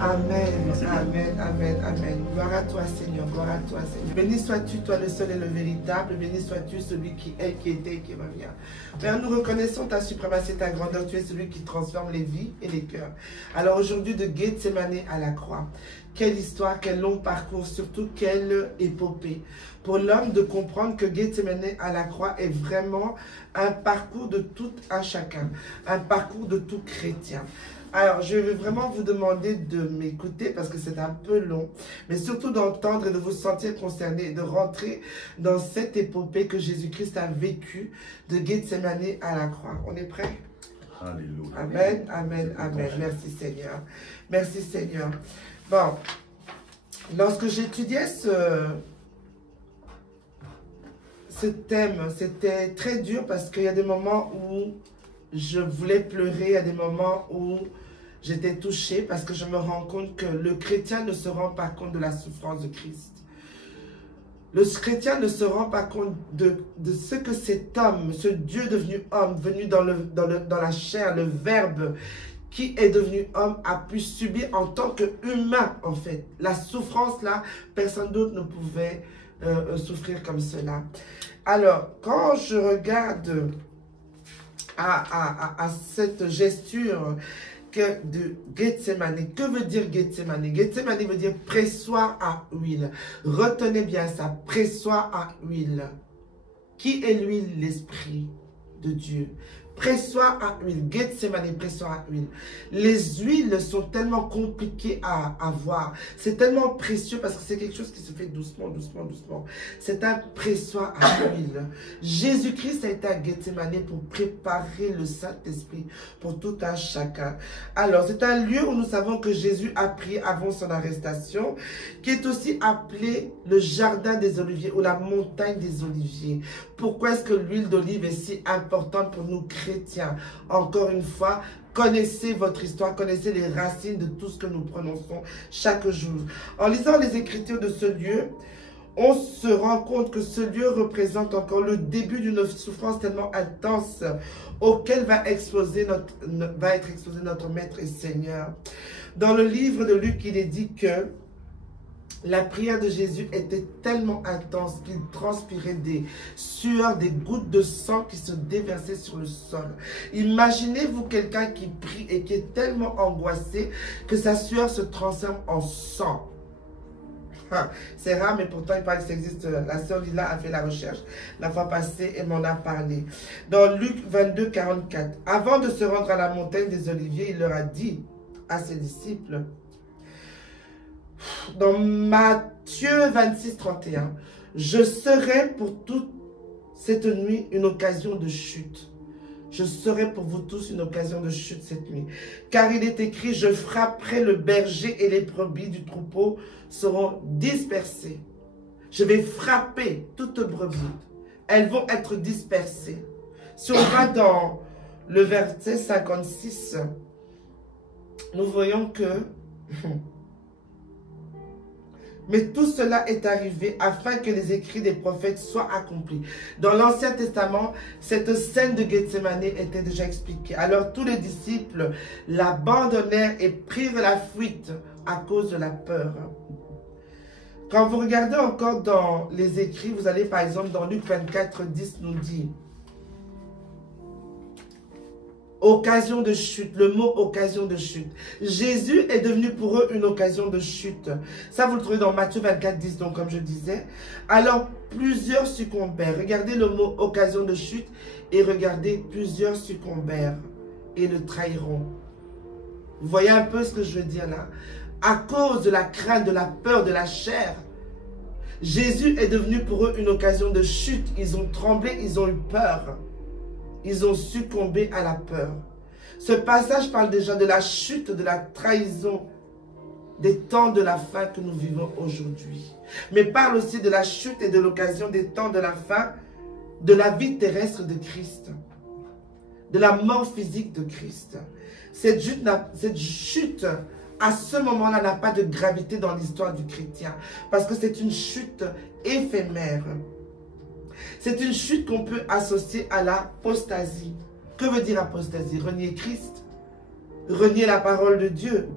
Amen, amen, amen, amen. Gloire à toi, Seigneur, gloire à toi, Seigneur. Béni sois-tu, toi le seul et le véritable. Béni sois-tu, celui qui est, qui était et qui revient. Père, nous reconnaissons ta suprématie et ta grandeur. Tu es celui qui transforme les vies et les cœurs. Alors aujourd'hui, de Gethsémane à la croix. Quelle histoire, quel long parcours, surtout quelle épopée. Pour l'homme de comprendre que Gethsémane à la croix est vraiment un parcours de tout un chacun. Un parcours de tout chrétien. Alors, je vais vraiment vous demander de m'écouter parce que c'est un peu long, mais surtout d'entendre et de vous sentir concerné, de rentrer dans cette épopée que Jésus-Christ a vécue de Gethsémane à la croix. On est prêt? Alléluia. Amen, amen, amen. Merci Seigneur. Merci Seigneur. Bon, lorsque j'étudiais ce thème, c'était très dur parce qu'il y a des moments où je voulais pleurer, il y a des moments où j'étais touchée parce que je me rends compte que le chrétien ne se rend pas compte de la souffrance de Christ. Le chrétien ne se rend pas compte de ce que cet homme, ce Dieu devenu homme, venu dans la chair, le Verbe, qui est devenu homme, a pu subir en tant qu'humain, en fait. La souffrance là, personne d'autre ne pouvait souffrir comme cela. Alors, quand je regarde à cette gesture de Gethsémane. Que veut dire Gethsémane? Gethsémane veut dire pressoir à huile. Retenez bien ça, pressoir à huile. Qui est l'huile? L'Esprit de Dieu. Pressoir à huile, Gethsémane, pressoir à huile. Les huiles sont tellement compliquées à avoir. C'est tellement précieux parce que c'est quelque chose qui se fait doucement, doucement, doucement. C'est un pressoir à huile. Jésus-Christ a été à Gethsémane pour préparer le Saint-Esprit pour tout un chacun. Alors, c'est un lieu où nous savons que Jésus a prié avant son arrestation, qui est aussi appelé le jardin des oliviers ou la montagne des oliviers. Pourquoi est-ce que l'huile d'olive est si importante pour nous chrétiens? Encore une fois, connaissez votre histoire, connaissez les racines de tout ce que nous prononçons chaque jour. En lisant les Écritures de ce lieu, on se rend compte que ce lieu représente encore le début d'une souffrance tellement intense auquel va être exposé notre Maître et Seigneur. Dans le livre de Luc, il est dit que la prière de Jésus était tellement intense qu'il transpirait des sueurs, des gouttes de sang qui se déversaient sur le sol. Imaginez-vous quelqu'un qui prie et qui est tellement angoissé que sa sueur se transforme en sang. C'est rare, mais pourtant il paraît que ça existe. La sœur Lila a fait la recherche la fois passée et m'en a parlé. Dans Luc 22, 44, avant de se rendre à la montagne des Oliviers, il leur a dit à ses disciples, dans Matthieu 26, 31, je serai pour toute cette nuit une occasion de chute. Je serai pour vous tous une occasion de chute cette nuit. Car il est écrit, je frapperai le berger et les brebis du troupeau seront dispersées. Je vais frapper toutes brebis. Elles vont être dispersées. Si on va dans le verset 56, nous voyons que mais tout cela est arrivé afin que les écrits des prophètes soient accomplis. Dans l'Ancien Testament, cette scène de Gethsémane était déjà expliquée. Alors tous les disciples l'abandonnèrent et prirent la fuite à cause de la peur. Quand vous regardez encore dans les écrits, vous allez par exemple dans Luc 24, 10 nous dit occasion de chute, le mot occasion de chute. Jésus est devenu pour eux une occasion de chute. Ça, vous le trouvez dans Matthieu 24, 10, donc comme je disais. Alors, plusieurs succombèrent. Regardez le mot occasion de chute et regardez, plusieurs succombèrent et le trahiront. Vous voyez un peu ce que je veux dire là? À cause de la crainte, de la peur, de la chair, Jésus est devenu pour eux une occasion de chute. Ils ont tremblé, ils ont eu peur. Ils ont succombé à la peur. Ce passage parle déjà de la chute, de la trahison, des temps de la fin que nous vivons aujourd'hui. Mais parle aussi de la chute et de l'occasion des temps de la fin, de la vie terrestre de Christ, de la mort physique de Christ. Cette chute, à ce moment-là, n'a pas de gravité dans l'histoire du chrétien, parce que c'est une chute éphémère. C'est une chute qu'on peut associer à l'apostasie. Que veut dire apostasie? Renier Christ, renier la parole de Dieu.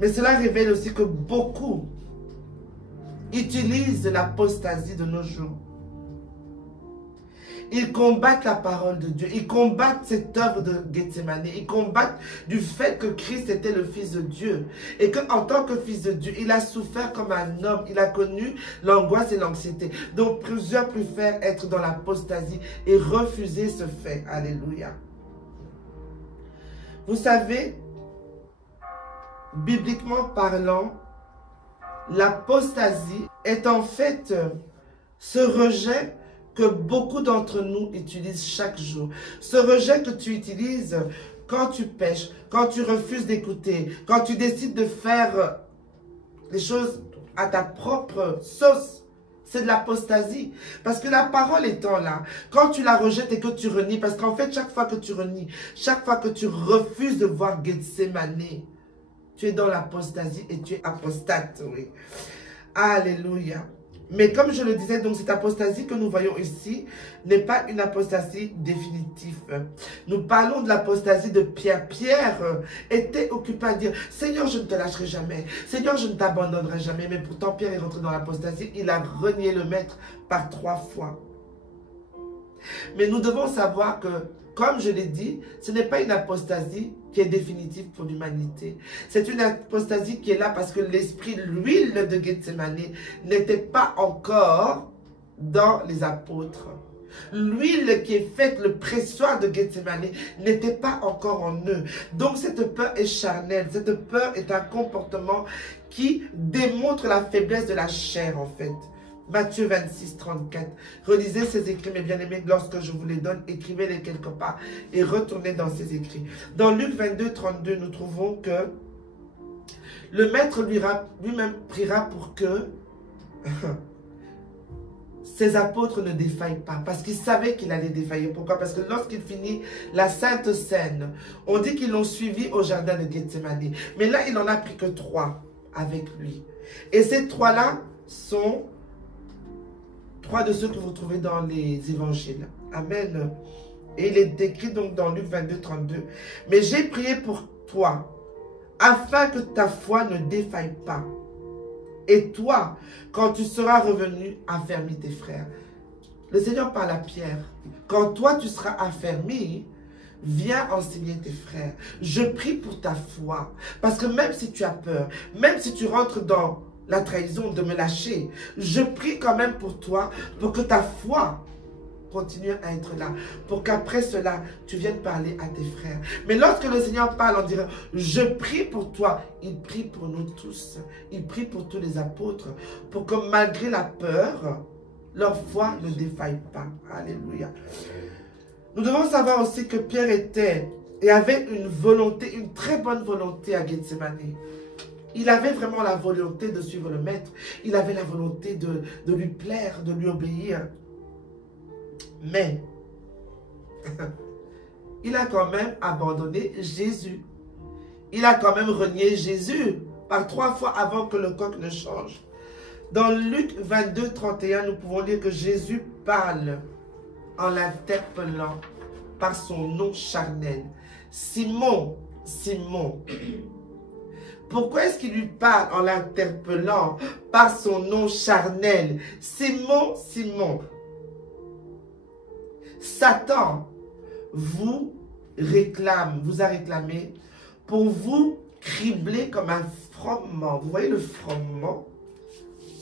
Mais cela révèle aussi que beaucoup utilisent l'apostasie de nos jours. Ils combattent la parole de Dieu. Ils combattent cette œuvre de Gethsémane. Ils combattent du fait que Christ était le Fils de Dieu. Et qu'en tant que Fils de Dieu, il a souffert comme un homme. Il a connu l'angoisse et l'anxiété. Donc plusieurs préfèrent être dans l'apostasie et refuser ce fait. Alléluia. Vous savez, bibliquement parlant, l'apostasie est en fait ce rejet que beaucoup d'entre nous utilisent chaque jour. Ce rejet que tu utilises quand tu pêches, quand tu refuses d'écouter, quand tu décides de faire les choses à ta propre sauce, c'est de l'apostasie. Parce que la parole étant là, quand tu la rejettes et que tu renies, parce qu'en fait, chaque fois que tu renies, chaque fois que tu refuses de voir Gethsémane, tu es dans l'apostasie et tu es apostate, oui. Alléluia. Mais comme je le disais, donc cette apostasie que nous voyons ici n'est pas une apostasie définitive. Nous parlons de l'apostasie de Pierre. Pierre était occupé à dire, Seigneur, je ne te lâcherai jamais. Seigneur, je ne t'abandonnerai jamais. Mais pourtant, Pierre est rentré dans l'apostasie. Il a renié le maître par 3 fois. Mais nous devons savoir que, comme je l'ai dit, ce n'est pas une apostasie qui est définitive pour l'humanité. C'est une apostasie qui est là parce que l'esprit, l'huile de Gethsémane n'était pas encore dans les apôtres. L'huile qui est faite, le pressoir de Gethsémane n'était pas encore en eux. Donc cette peur est charnelle. Cette peur est un comportement qui démontre la faiblesse de la chair en fait. Matthieu 26, 34. Relisez ces écrits, mes bien-aimés, lorsque je vous les donne, écrivez-les quelque part et retournez dans ces écrits. Dans Luc 22, 32, nous trouvons que le maître lui-même priera pour que ses apôtres ne défaillent pas, parce qu'il savait qu'il allait défaillir. Pourquoi? Parce que lorsqu'il finit la Sainte Seine, on dit qu'ils l'ont suivi au jardin de Gethsémane. Mais là, il n'en a pris que 3 avec lui. Et ces 3-là sont 3 de ceux que vous trouvez dans les évangiles. Amen. Et il est écrit donc dans Luc 22, 32. Mais j'ai prié pour toi, afin que ta foi ne défaille pas. Et toi, quand tu seras revenu, affermis tes frères. Le Seigneur parle à Pierre. Quand toi, tu seras affermi, viens enseigner tes frères. Je prie pour ta foi. Parce que même si tu as peur, même si tu rentres dans la trahison de me lâcher, je prie quand même pour toi, pour que ta foi continue à être là, pour qu'après cela, tu viennes parler à tes frères. Mais lorsque le Seigneur parle, on dirait, je prie pour toi, il prie pour nous tous, il prie pour tous les apôtres, pour que malgré la peur, leur foi ne défaille pas. Alléluia. Nous devons savoir aussi que Pierre était et avait une volonté, une très bonne volonté à Gethsémane. Il avait vraiment la volonté de suivre le maître. Il avait la volonté de lui plaire, de lui obéir. Mais, il a quand même abandonné Jésus. Il a quand même renié Jésus par 3 fois avant que le coq ne change. Dans Luc 22, 31, nous pouvons lire que Jésus parle en l'interpellant par son nom charnel. Simon, Simon. Pourquoi est-ce qu'il lui parle en l'interpellant par son nom charnel? Simon, Simon. Satan vous a réclamé pour vous cribler comme un froment. Vous voyez le froment?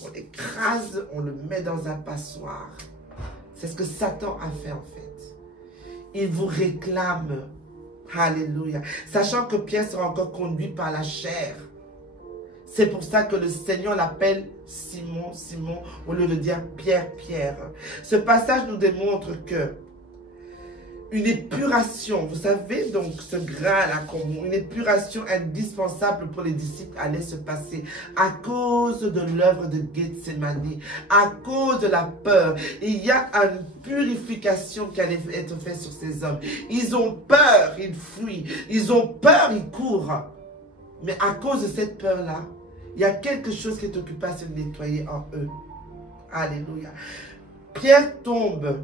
On l'écrase, on le met dans un passoire. C'est ce que Satan a fait en fait. Il vous réclame. Alléluia. Sachant que Pierre sera encore conduit par la chair. C'est pour ça que le Seigneur l'appelle Simon, Simon, au lieu de dire Pierre, Pierre. Ce passage nous démontre que une épuration, vous savez donc ce grain-là commun, une épuration indispensable pour les disciples allait se passer à cause de l'œuvre de Gethsémane, à cause de la peur. Il y a une purification qui allait être faite sur ces hommes. Ils ont peur, ils fuient. Ils ont peur, ils courent. Mais à cause de cette peur-là, il y a quelque chose qui est occupé à se nettoyer en eux. Alléluia. Pierre tombe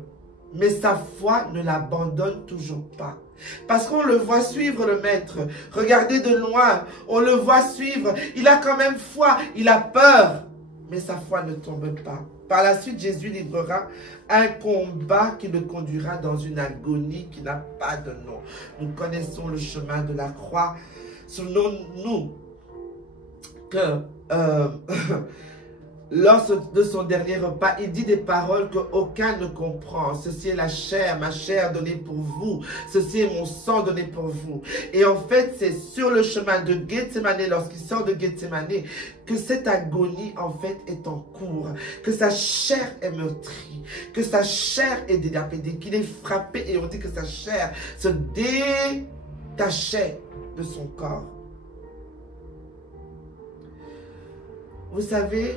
mais sa foi ne l'abandonne toujours pas. Parce qu'on le voit suivre le maître. Regardez de loin, on le voit suivre. Il a quand même foi, il a peur, mais sa foi ne tombe pas. Par la suite, Jésus livrera un combat qui le conduira dans une agonie qui n'a pas de nom. Nous connaissons le chemin de la croix. Souvenons-nous que lors de son dernier repas, il dit des paroles qu'aucun ne comprend. Ceci est la chair, ma chair donnée pour vous. Ceci est mon sang donné pour vous. Et en fait, c'est sur le chemin de Gethsémane, lorsqu'il sort de Gethsémane, que cette agonie, en fait, est en cours. Que sa chair est meurtrie. Que sa chair est délapidée. Qu'il est frappé et on dit que sa chair se détachait de son corps. Vous savez,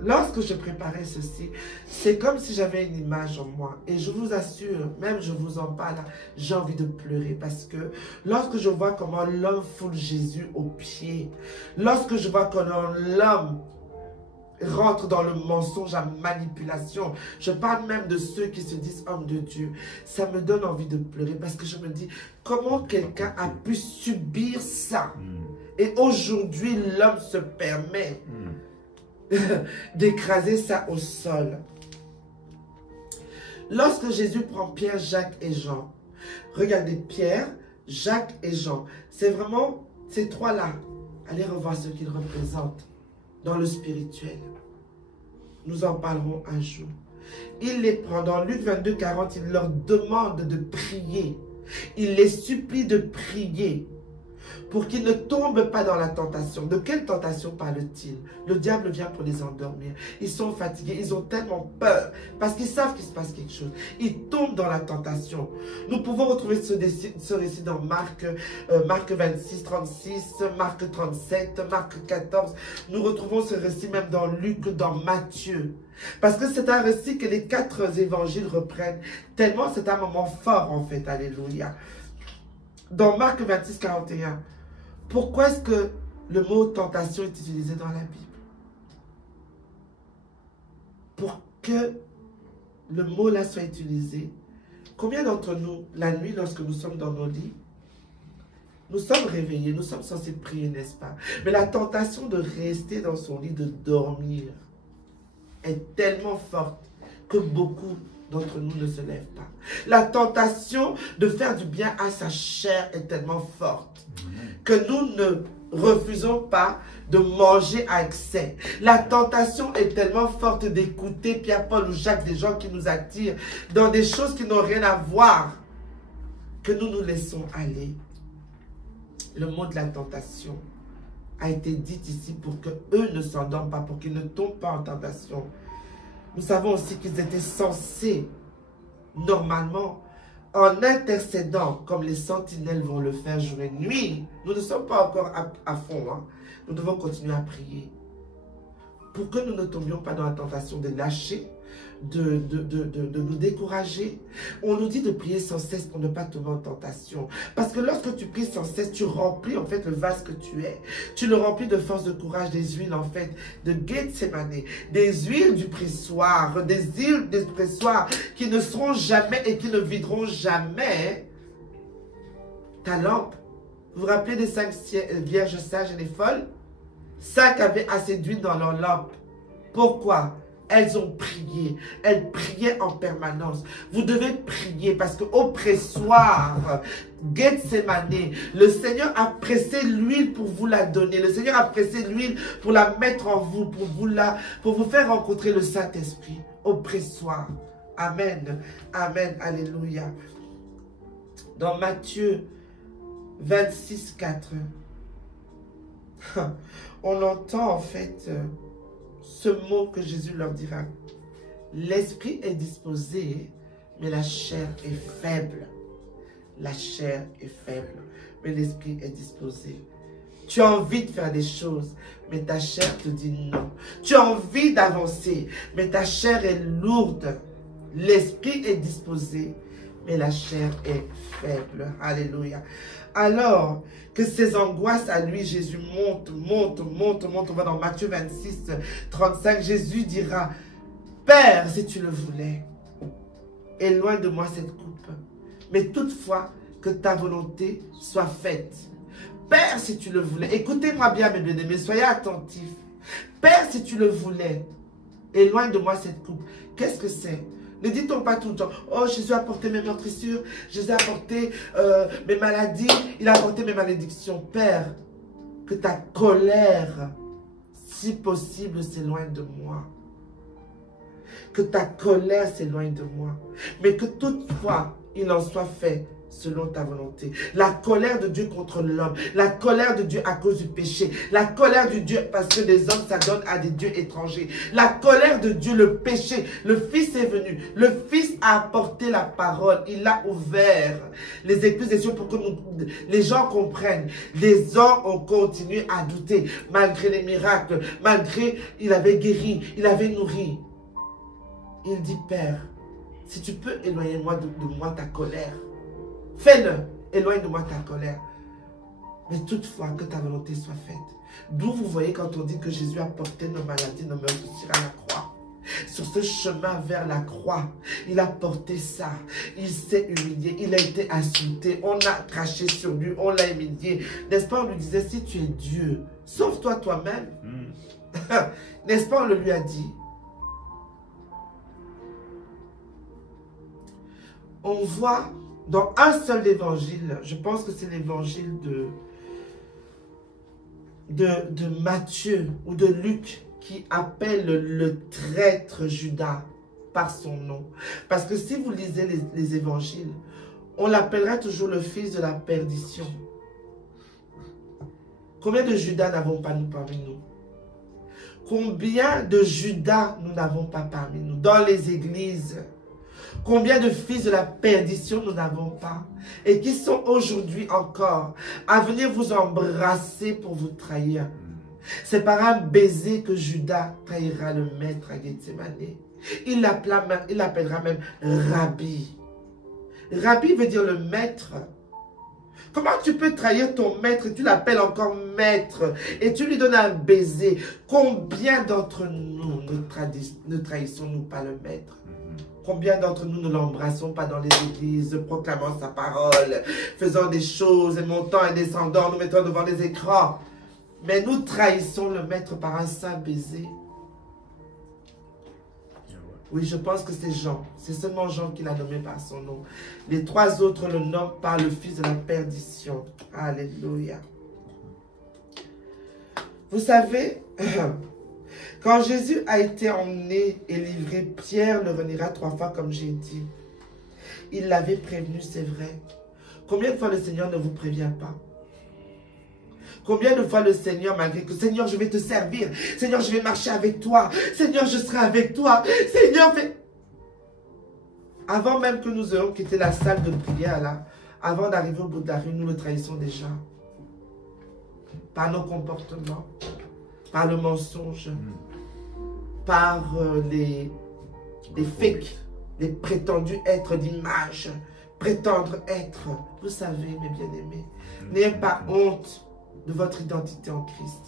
lorsque je préparais ceci, c'est comme si j'avais une image en moi. Et je vous assure, même je vous en parle, j'ai envie de pleurer. Parce que lorsque je vois comment l'homme foule Jésus aux pieds, lorsque je vois comment l'homme rentre dans le mensonge, la manipulation, je parle même de ceux qui se disent hommes de Dieu, ça me donne envie de pleurer. Parce que je me dis, comment quelqu'un a pu subir ça? Et aujourd'hui, l'homme se permet d'écraser ça au sol. Lorsque Jésus prend Pierre, Jacques et Jean, regardez, Pierre, Jacques et Jean, c'est vraiment ces trois-là. Allez revoir ce qu'ils représentent dans le spirituel. Nous en parlerons un jour. Il les prend dans Luc 22, 40, il leur demande de prier. Il les supplie de prier pour qu'ils ne tombent pas dans la tentation. De quelle tentation parle-t-il? Le diable vient pour les endormir. Ils sont fatigués, ils ont tellement peur, parce qu'ils savent qu'il se passe quelque chose. Ils tombent dans la tentation. Nous pouvons retrouver ce récit dans Marc 26, 36, Marc 37, Marc 14. Nous retrouvons ce récit même dans Luc, dans Matthieu. Parce que c'est un récit que les 4 évangiles reprennent. Tellement c'est un moment fort en fait. Alléluia. Dans Marc 26, 41, pourquoi est-ce que le mot tentation est utilisé dans la Bible? Pour que le mot là soit utilisé, combien d'entre nous, la nuit, lorsque nous sommes dans nos lits, nous sommes réveillés, nous sommes censés prier, n'est-ce pas? Mais la tentation de rester dans son lit, de dormir, est tellement forte que beaucoup d'entre nous ne se lèvent pas. La tentation de faire du bien à sa chair est tellement forte que nous ne refusons pas de manger à excès. La tentation est tellement forte d'écouter Pierre, Paul ou Jacques, des gens qui nous attirent dans des choses qui n'ont rien à voir, que nous nous laissons aller. Le mot de la tentation a été dit ici pour que eux ne s'endorment pas, pour qu'ils ne tombent pas en tentation. Nous savons aussi qu'ils étaient censés, normalement, en intercédant, comme les sentinelles vont le faire jour et nuit. Nous ne sommes pas encore à fond. Hein. Nous devons continuer à prier. Pour que nous ne tombions pas dans la tentation de lâcher, de nous décourager. On nous dit de prier sans cesse pour ne pas tomber en tentation. Parce que lorsque tu pries sans cesse, tu remplis en fait le vase que tu es. Tu le remplis de force, de courage, des huiles en fait, de Gethsémane, des huiles du pressoir, des huiles du pressoir qui ne seront jamais et qui ne videront jamais ta lampe. Vous vous rappelez des 5 vierges sages et les folles? 5 avaient assez d'huile dans leur lampe. Pourquoi? Elles ont prié. Elles priaient en permanence. Vous devez prier parce qu'au pressoir, Gethsémane, le Seigneur a pressé l'huile pour vous la donner. Le Seigneur a pressé l'huile pour la mettre en vous, pour vous faire rencontrer le Saint-Esprit. Au pressoir. Amen. Amen. Alléluia. Dans Matthieu 26, 4, on entend en fait ce mot que Jésus leur dira. L'esprit est disposé, mais la chair est faible. La chair est faible, mais l'esprit est disposé. Tu as envie de faire des choses, mais ta chair te dit non. Tu as envie d'avancer, mais ta chair est lourde. L'esprit est disposé, mais la chair est faible. Alléluia. Alors que ces angoisses à lui, Jésus monte. On va dans Matthieu 26, 35. Jésus dira, Père, si tu le voulais, éloigne de moi cette coupe. Mais toutefois, que ta volonté soit faite. Père, si tu le voulais, écoutez-moi bien, mes bien-aimés, soyez attentifs. Père, si tu le voulais, éloigne de moi cette coupe. Qu'est-ce que c'est? Ne dit-on pas tout le temps, oh, Jésus a porté mes meurtrissures, Jésus a porté mes maladies, il a porté mes malédictions. Père, que ta colère, si possible, s'éloigne de moi. Que ta colère s'éloigne de moi. Mais que toutefois, il en soit fait selon ta volonté. La colère de Dieu contre l'homme, la colère de Dieu à cause du péché, la colère de Dieu parce que les hommes s'adonnent à des dieux étrangers, la colère de Dieu, le péché. Le Fils est venu, le Fils a apporté la parole, il a ouvert les écluses des cieux pour que les gens comprennent. Les hommes ont continué à douter, malgré les miracles, malgré il avait guéri, il avait nourri. Il dit, Père, si tu peux éloigner de moi ta colère, fais-le, éloigne de moi ta colère. Mais toutefois, que ta volonté soit faite. D'où vous voyez quand on dit que Jésus a porté nos maladies, nos meurtrissures à la croix. Sur ce chemin vers la croix, il a porté ça. Il s'est humilié, il a été insulté. On a craché sur lui, on l'a humilié. N'est-ce pas, on lui disait, si tu es Dieu, sauve-toi toi-même. N'est-ce pas, on le lui a dit. On voit dans un seul évangile, je pense que c'est l'évangile de Matthieu ou de Luc qui appelle le traître Judas par son nom. Parce que si vous lisez les évangiles, on l'appellera toujours le fils de la perdition. Combien de Judas n'avons pas nous parmi nous? Combien de Judas nous n'avons pas parmi nous dans les églises? Combien de fils de la perdition nous n'avons pas et qui sont aujourd'hui encore à venir vous embrasser pour vous trahir. C'est par un baiser que Judas trahira le maître à Gethsémane. Il l'appellera même Rabbi. Rabbi veut dire le maître. Comment tu peux trahir ton maître et tu l'appelles encore maître et tu lui donnes un baiser? Combien d'entre nous ne trahissons-nous pas le maître? Combien d'entre nous ne l'embrassons pas dans les églises, proclamant sa parole, faisant des choses, et montant et descendant, nous mettons devant les écrans. Mais nous trahissons le maître par un saint baiser. Oui, je pense que c'est Jean. C'est seulement Jean qui l'a nommé par son nom. Les trois autres le nomment par le fils de la perdition. Alléluia. Vous savez, quand Jésus a été emmené et livré, Pierre le reniera 3 fois comme j'ai dit. Il l'avait prévenu, c'est vrai. Combien de fois le Seigneur ne vous prévient pas? Combien de fois le Seigneur, malgré que, Seigneur, je vais te servir. Seigneur, je vais marcher avec toi. Seigneur, je serai avec toi. Seigneur, fais... Avant même que nous ayons quitté la salle de prière, là, avant d'arriver au bout de la rue, nous le trahissons déjà. Par nos comportements, par le mensonge, par les fakes, les prétendus êtres d'image, prétendre être. Vous savez, mes bien-aimés, n'ayez pas honte de votre identité en Christ.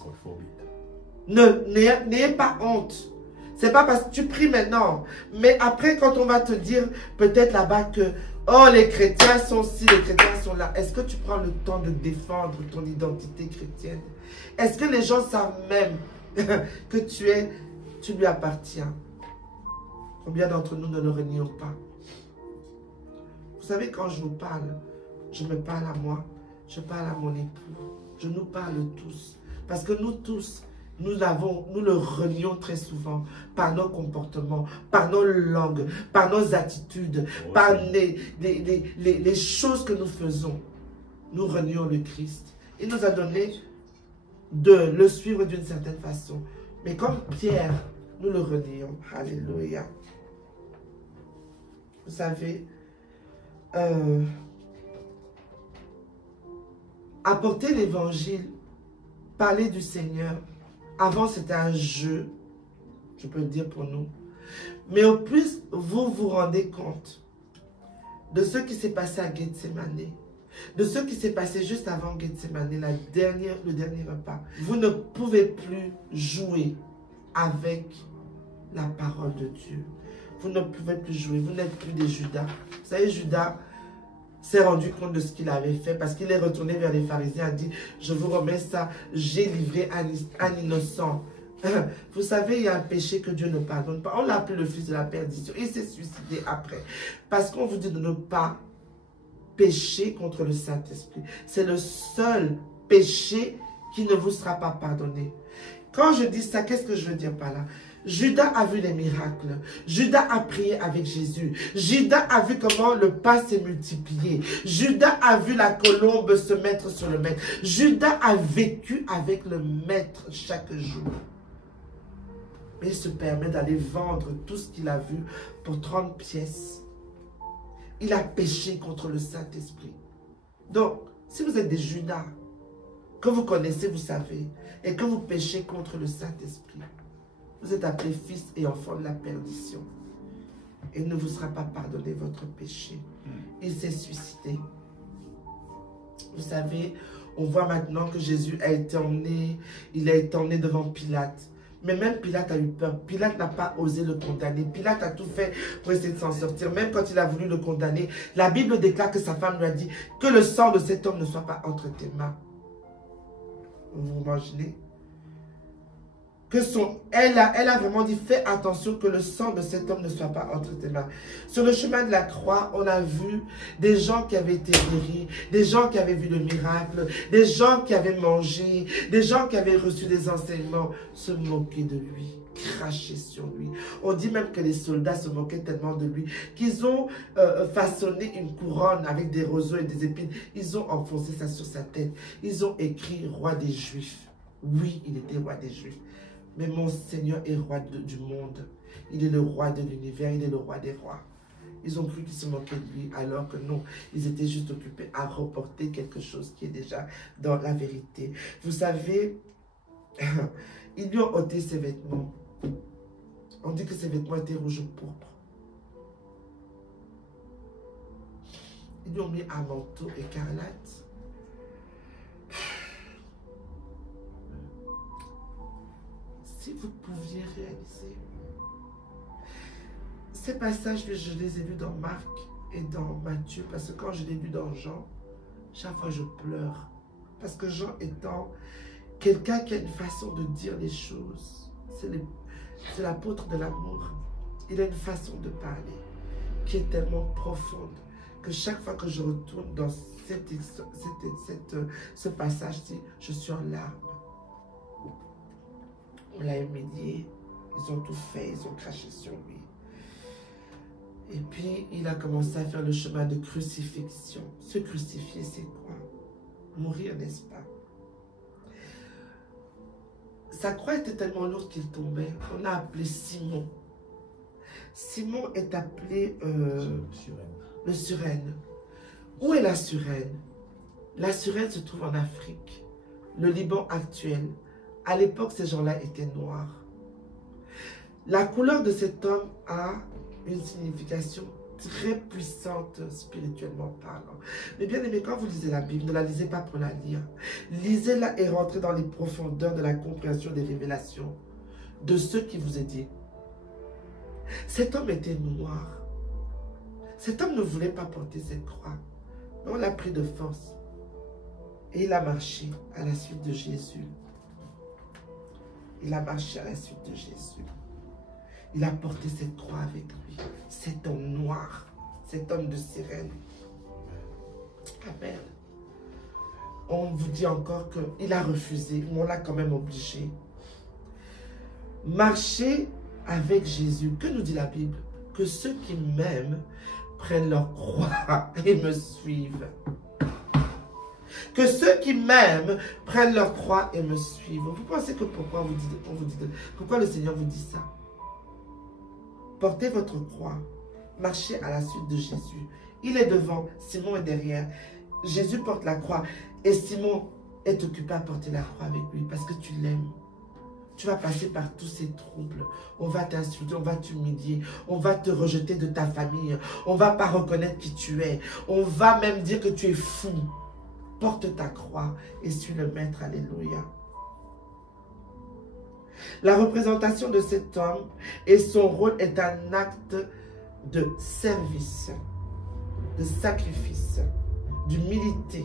N'ayez pas honte. C'est pas parce que tu pries maintenant, mais après quand on va te dire peut-être là-bas que oh, les chrétiens sont ci, les chrétiens sont là. Est-ce que tu prends le temps de défendre ton identité chrétienne? Est-ce que les gens savent même que tu lui appartiens? Combien d'entre nous ne le renions pas? Vous savez, quand je vous parle, je me parle à moi, je parle à mon époux, je nous parle tous. Parce que nous tous, nous le renions très souvent par nos comportements, par nos langues, par nos attitudes, par les choses que nous faisons. Nous renions le Christ. Il nous a donné de le suivre d'une certaine façon. Mais comme Pierre, nous le renions. Alléluia. Vous savez, apporter l'évangile, parler du Seigneur, avant c'était un jeu, je peux le dire pour nous. Mais au plus vous vous rendez compte de ce qui s'est passé à Gethsémane, de ce qui s'est passé juste avant Gethsémane, le dernier repas, vous ne pouvez plus jouer avec la parole de Dieu. Vous ne pouvez plus jouer. Vous n'êtes plus des Judas. Vous savez, Judas s'est rendu compte de ce qu'il avait fait parce qu'il est retourné vers les pharisiens et a dit, je vous remets ça, j'ai livré un innocent. Vous savez, il y a un péché que Dieu ne pardonne pas. On l'a appelé le fils de la perdition. Il s'est suicidé après. Parce qu'on vous dit de ne pas pécher contre le Saint-Esprit. C'est le seul péché qui ne vous sera pas pardonné. Quand je dis ça, qu'est-ce que je veux dire par là? Judas a vu les miracles. Judas a prié avec Jésus. Judas a vu comment le pain s'est multiplié. Judas a vu la colombe se mettre sur le maître. Judas a vécu avec le maître chaque jour. Mais il se permet d'aller vendre tout ce qu'il a vu pour 30 pièces. Il a péché contre le Saint-Esprit. Donc, si vous êtes des Judas, que vous connaissez, vous savez, et que vous péchez contre le Saint-Esprit, vous êtes appelés fils et enfants de la perdition. Et il ne vous sera pas pardonné votre péché. Il s'est suicidé. Vous savez, on voit maintenant que Jésus a été emmené, il a été emmené devant Pilate. Mais même Pilate a eu peur. Pilate n'a pas osé le condamner. Pilate a tout fait pour essayer de s'en sortir. Même quand il a voulu le condamner, la Bible déclare que sa femme lui a dit que le sang de cet homme ne soit pas entre tes mains. Vous imaginez? Elle a vraiment dit, fais attention que le sang de cet homme ne soit pas entre tes mains. Sur le chemin de la croix, on a vu des gens qui avaient été guéris, des gens qui avaient vu le miracle, des gens qui avaient mangé, des gens qui avaient reçu des enseignements, se moquer de lui, cracher sur lui. On dit même que les soldats se moquaient tellement de lui qu'ils ont façonné une couronne avec des roseaux et des épines. Ils ont enfoncé ça sur sa tête. Ils ont écrit roi des Juifs. Oui, il était roi des Juifs. Mais mon Seigneur est roi du monde. Il est le roi de l'univers, il est le roi des rois. Ils ont cru qu'ils se moquaient de lui, alors que non, ils étaient juste occupés à reporter quelque chose qui est déjà dans la vérité. Vous savez, ils lui ont ôté ses vêtements. On dit que ses vêtements étaient rouges pourpre. Ils lui ont mis un manteau écarlate. Si vous pouviez réaliser. Ces passages, je les ai lus dans Marc et dans Matthieu, parce que quand je les ai lus dans Jean, chaque fois je pleure. Parce que Jean étant quelqu'un qui a une façon de dire les choses, c'est l'apôtre de l'amour. Il a une façon de parler qui est tellement profonde que chaque fois que je retourne dans ce passage-ci, je suis en larmes. On l'a humilié, ils ont tout fait, ils ont craché sur lui. Et puis, il a commencé à faire le chemin de crucifixion. Se crucifier, c'est quoi? Mourir, n'est-ce pas? Sa croix était tellement lourde qu'il tombait. On a appelé Simon. Simon est appelé le Surène. Où est la Surène? La Surène se trouve en Afrique, le Liban actuel. À l'époque, ces gens-là étaient noirs. La couleur de cet homme a une signification très puissante spirituellement parlant. Mais bien aimé, quand vous lisez la Bible, ne la lisez pas pour la lire. Lisez-la et rentrez dans les profondeurs de la compréhension des révélations de ce qui vous est dit. Cet homme était noir. Cet homme ne voulait pas porter cette croix. Mais on l'a pris de force. Et il a marché à la suite de Jésus. Il a marché à la suite de Jésus. Il a porté cette croix avec lui. Cet homme noir, cet homme de sirène. Amen. On vous dit encore qu'il a refusé, mais on l'a quand même obligé. Marcher avec Jésus. Que nous dit la Bible? Que ceux qui m'aiment prennent leur croix et me suivent. Que ceux qui m'aiment prennent leur croix et me suivent. Vous pensez que pourquoi pourquoi le Seigneur vous dit ça? Portez votre croix. Marchez à la suite de Jésus. Il est devant, Simon est derrière. Jésus porte la croix et Simon est occupé à porter la croix avec lui parce que tu l'aimes. Tu vas passer par tous ces troubles. On va t'insulter, on va t'humilier, on va te rejeter de ta famille. On ne va pas reconnaître qui tu es. On va même dire que tu es fou. Porte ta croix et suis le maître. Alléluia. La représentation de cet homme et son rôle est un acte de service, de sacrifice, d'humilité.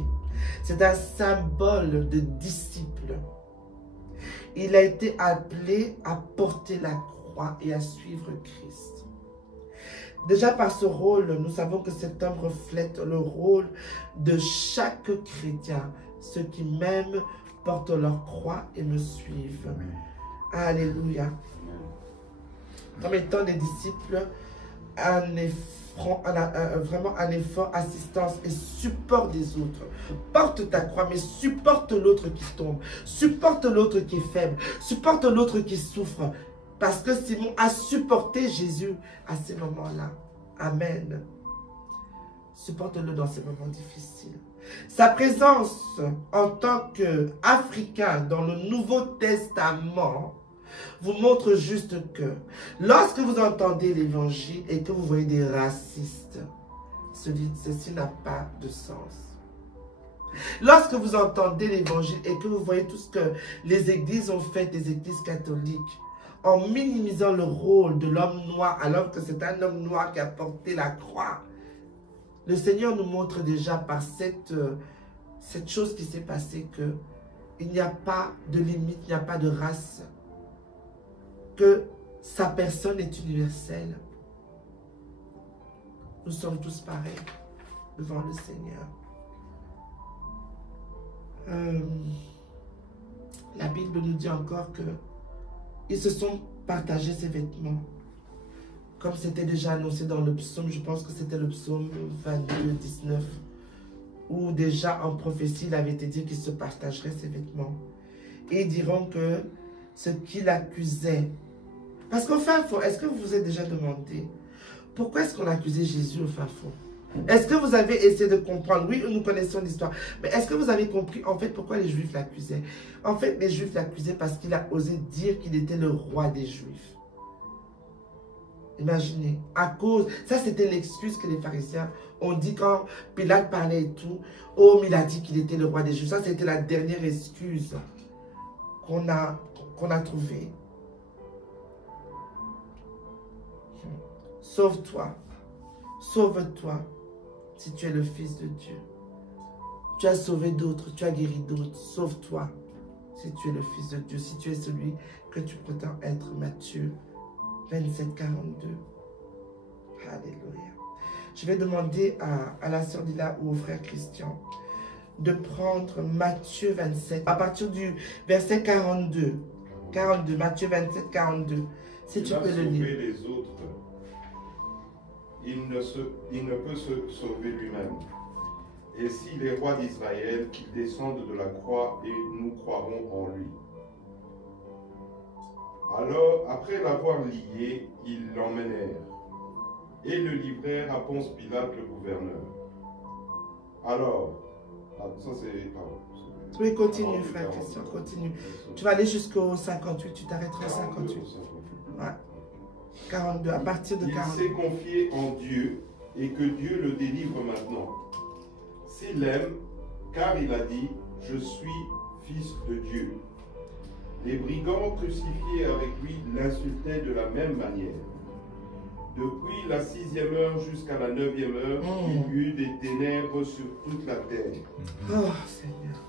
C'est un symbole de disciple. Il a été appelé à porter la croix et à suivre Christ. Déjà par ce rôle, nous savons que cet homme reflète le rôle de chaque chrétien, ceux qui m'aiment portent leur croix et me suivent. Alléluia. Comme étant des disciples, vraiment un effort, assistance et support des autres. Porte ta croix, mais supporte l'autre qui tombe. Supporte l'autre qui est faible. Supporte l'autre qui souffre. Parce que Simon a supporté Jésus à ces moments-là. Amen. Supporte-le dans ces moments difficiles. Sa présence en tant qu'Africain dans le Nouveau Testament vous montre juste que lorsque vous entendez l'évangile et que vous voyez des racistes, ceci n'a pas de sens. Lorsque vous entendez l'évangile et que vous voyez tout ce que les églises ont fait, des églises catholiques, en minimisant le rôle de l'homme noir, alors que c'est un homme noir qui a porté la croix, le Seigneur nous montre déjà par cette chose qui s'est passée qu'il n'y a pas de limite, il n'y a pas de race, que sa personne est universelle. Nous sommes tous pareils devant le Seigneur. La Bible nous dit encore que ils se sont partagés ses vêtements. Comme c'était déjà annoncé dans le psaume, je pense que c'était le psaume 22, 19, où déjà en prophétie, il avait été dit qu'il se partagerait ses vêtements. Et ils diront que ce qu'il accusait. Parce qu'au fin fond, est-ce que vous vous êtes déjà demandé pourquoi est-ce qu'on accusait Jésus au fin fond? Est-ce que vous avez essayé de comprendre? Oui, nous connaissons l'histoire. Mais est-ce que vous avez compris en fait pourquoi les Juifs l'accusaient? En fait, les Juifs l'accusaient parce qu'il a osé dire qu'il était le roi des Juifs. Imaginez, à cause, ça c'était l'excuse que les pharisiens ont dit quand Pilate parlait et tout. Oh, mais il a dit qu'il était le roi des Juifs. Ça c'était la dernière excuse qu'on a trouvée. Sauve-toi, sauve-toi si tu es le Fils de Dieu. Tu as sauvé d'autres, tu as guéri d'autres. Sauve-toi si tu es le Fils de Dieu, si tu es celui que tu prétends être. Matthieu 27, 42. Alléluia. Je vais demander à la sœur Lila ou au frère Christian de prendre Matthieu 27, à partir du verset 42. 42, Matthieu 27, 42. Si tu peux le lire. Les autres, il ne peut se sauver lui-même. Et s'il est roi d'Israël, qu'il descende de la croix et nous croirons en lui. Alors, après l'avoir lié, ils l'emmenèrent et le livrèrent à Ponce Pilate, le gouverneur. Alors, ça c'est... Oui, continue, frère Christian, continue. Tu vas aller jusqu'au 58, tu t'arrêteras au 58. Ouais. 42, à partir de 42. Il s'est confié en Dieu et que Dieu le délivre maintenant. S'il l'aime, car il a dit, je suis fils de Dieu. Les brigands crucifiés avec lui l'insultaient de la même manière. Depuis la 6e heure jusqu'à la 9e heure, il y eut des ténèbres sur toute la terre. Oh, Seigneur.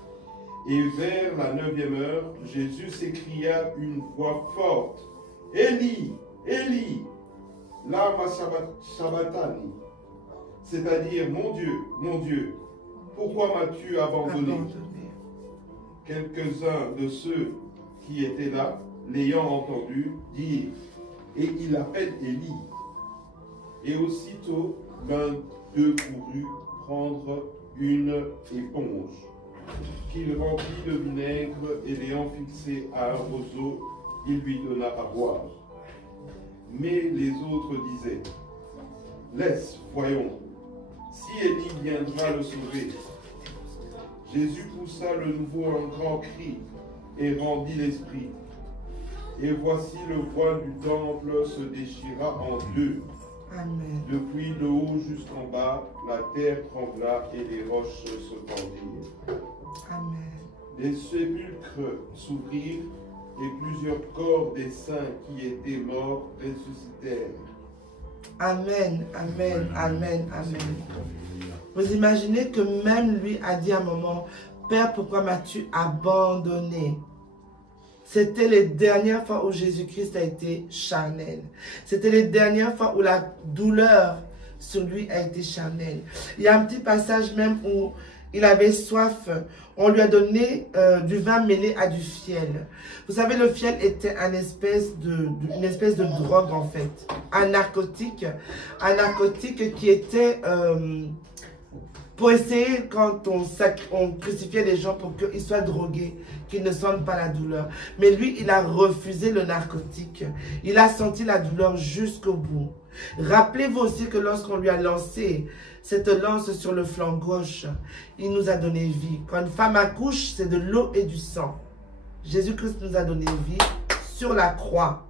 Et vers la 9e heure, Jésus s'écria une voix forte. Élie, Élie, lama sabachthani. C'est-à-dire, mon Dieu, pourquoi m'as-tu abandonné? Quelques-uns de ceux qui étaient là, l'ayant entendu, dirent, et il appelle Élie. Et aussitôt, l'un d'eux courut prendre une éponge, qu'il remplit de vinaigre, et l'ayant fixé à un roseau, il lui donna à boire. Mais les autres disaient, laisse, voyons, si Élie viendra le sauver. Jésus poussa de nouveau un grand cri et rendit l'esprit. Et voici le voile du temple se déchira en deux. Amen. Depuis le haut jusqu'en bas, la terre trembla et les roches se tendirent. Amen. Les sépulcres s'ouvrirent et plusieurs corps des saints qui étaient morts ressuscitèrent. Amen, amen, amen, amen. Vous imaginez que même lui a dit à un moment, Père, pourquoi m'as-tu abandonné? C'était les dernières fois où Jésus-Christ a été charnel. C'était les dernières fois où la douleur sur lui a été charnelle. Il y a un petit passage même où il avait soif. On lui a donné du vin mêlé à du fiel. Vous savez, le fiel était une espèce de drogue en fait. Un narcotique qui était pour essayer quand on crucifiait les gens pour qu'ils soient drogués, qu'ils ne sentent pas la douleur. Mais lui, il a refusé le narcotique. Il a senti la douleur jusqu'au bout. Rappelez-vous aussi que lorsqu'on lui a lancé cette lance sur le flanc gauche, il nous a donné vie. Quand une femme accouche, c'est de l'eau et du sang. Jésus-Christ nous a donné vie sur la croix.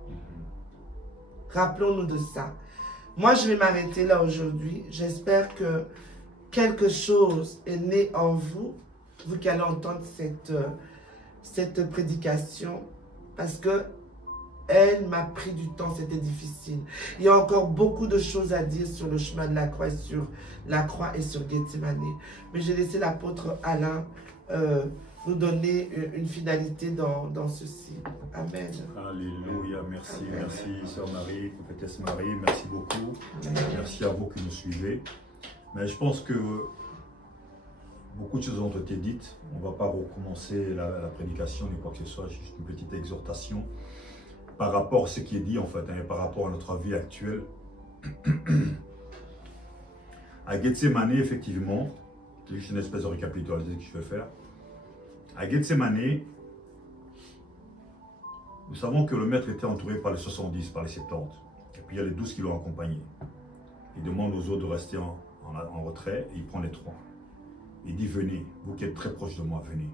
Rappelons-nous de ça. Moi, je vais m'arrêter là aujourd'hui. J'espère que quelque chose est né en vous, vous qui allez entendre cette prédication, parce que elle m'a pris du temps, c'était difficile. Il y a encore beaucoup de choses à dire sur le chemin de la croix, sur la croix et sur Gethsemane. Mais j'ai laissé l'apôtre Alain nous donner une finalité dans ceci. Amen. Alléluia, merci, Amen. merci Sœur Marie, Prophétesse Marie, merci beaucoup. Amen. Merci à vous qui nous suivez. Mais je pense que beaucoup de choses ont été dites. On ne va pas recommencer la prédication ni quoi que ce soit, juste une petite exhortation par rapport à ce qui est dit en fait, et par rapport à notre vie actuelle. À Gethsemane, effectivement, c'est juste une espèce de récapitulatif que je vais faire. À Gethsemane, nous savons que le maître était entouré par les 70, par les 70. Et puis il y a les 12 qui l'ont accompagné. Il demande aux autres de rester en retrait et il prend les 3. Il dit venez, vous qui êtes très proches de moi, venez.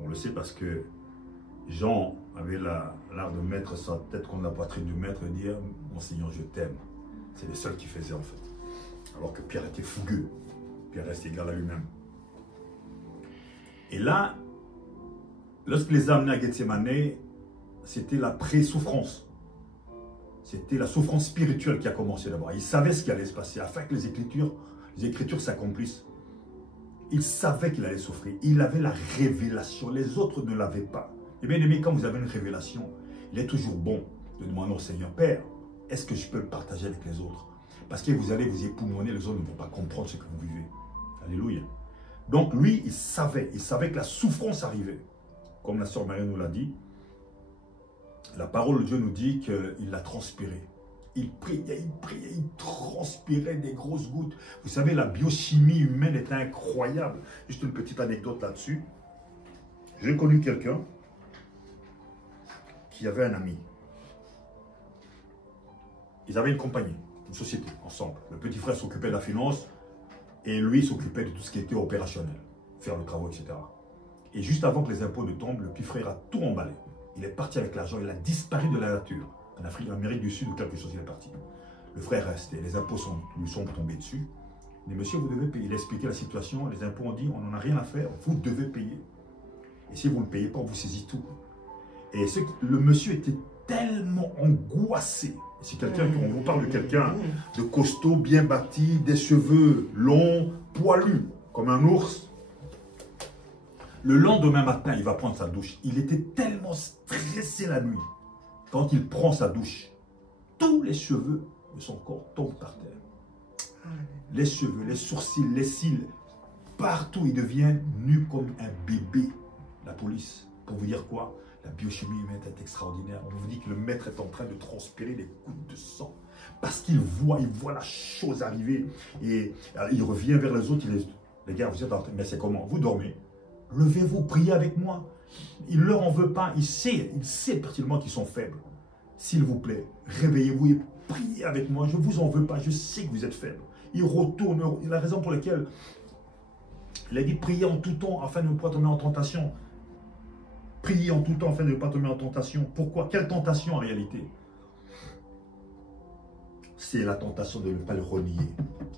On le sait parce que Jean avait l'art de mettre sa tête contre la poitrine du maître et dire mon Seigneur, je t'aime. C'est le seul qui faisait en fait. Alors que Pierre était fougueux. Pierre restait égal à lui-même. Et là, lorsqu'il les a amenés à Gethsemane, c'était la pré-souffrance. C'était la souffrance spirituelle qui a commencé d'abord. Il savait ce qui allait se passer afin que les Écritures s'accomplissent. Il savait qu'il allait souffrir. Il avait la révélation. Les autres ne l'avaient pas. Et bien aimé, quand vous avez une révélation, il est toujours bon de demander au Seigneur, Père, est-ce que je peux le partager avec les autres? Parce que vous allez vous époumoner, les autres ne vont pas comprendre ce que vous vivez. Alléluia. Donc lui, il savait que la souffrance arrivait. Comme la sœur Marie nous l'a dit, la parole de Dieu nous dit qu'il l'a transpiré. Il priait, il transpirait des grosses gouttes. Vous savez, la biochimie humaine est incroyable. Juste une petite anecdote là-dessus. J'ai connu quelqu'un qui avait un ami. Ils avaient une compagnie, une société, ensemble. Le petit frère s'occupait de la finance et lui s'occupait de tout ce qui était opérationnel, faire le travail, etc. Et juste avant que les impôts ne tombent, le petit frère a tout emballé. Il est parti avec l'argent, il a disparu de la nature. En Afrique, en Amérique du Sud ou quelque chose, il est parti. Le frère est resté, les impôts lui sont tombés dessus. Il dit, monsieur, vous devez payer. Il a expliqué la situation, les impôts ont dit, on n'en a rien à faire, vous devez payer. Et si vous ne payez pas, on vous saisit tout. Et le monsieur était tellement angoissé. C'est quelqu'un, on vous parle de quelqu'un de costaud, bien bâti, des cheveux longs, poilus, comme un ours. Le lendemain matin, il va prendre sa douche. Il était tellement stressé la nuit. Quand il prend sa douche, tous les cheveux de son corps tombent par terre. Les cheveux, les sourcils, les cils, partout, il devient nu comme un bébé. La police, pour vous dire quoi? La biochimie humaine est extraordinaire. On vous dit que le maître est en train de transpirer des gouttes de sang. Parce qu'il voit la chose arriver. Et alors, il revient vers les autres. Les gars, vous êtes en train, mais c'est comment? Vous dormez. Levez-vous, priez avec moi. Il ne leur en veut pas. Il sait pertinemment qu'ils sont faibles. S'il vous plaît, réveillez-vous et priez avec moi. Je ne vous en veux pas. Je sais que vous êtes faibles. Il retourne. La raison pour laquelle il a dit priez en tout temps afin de ne pas tomber en tentation. Priez en tout temps afin de ne pas tomber en tentation. Pourquoi? Quelle tentation en réalité? c'est la tentation de ne pas le renier.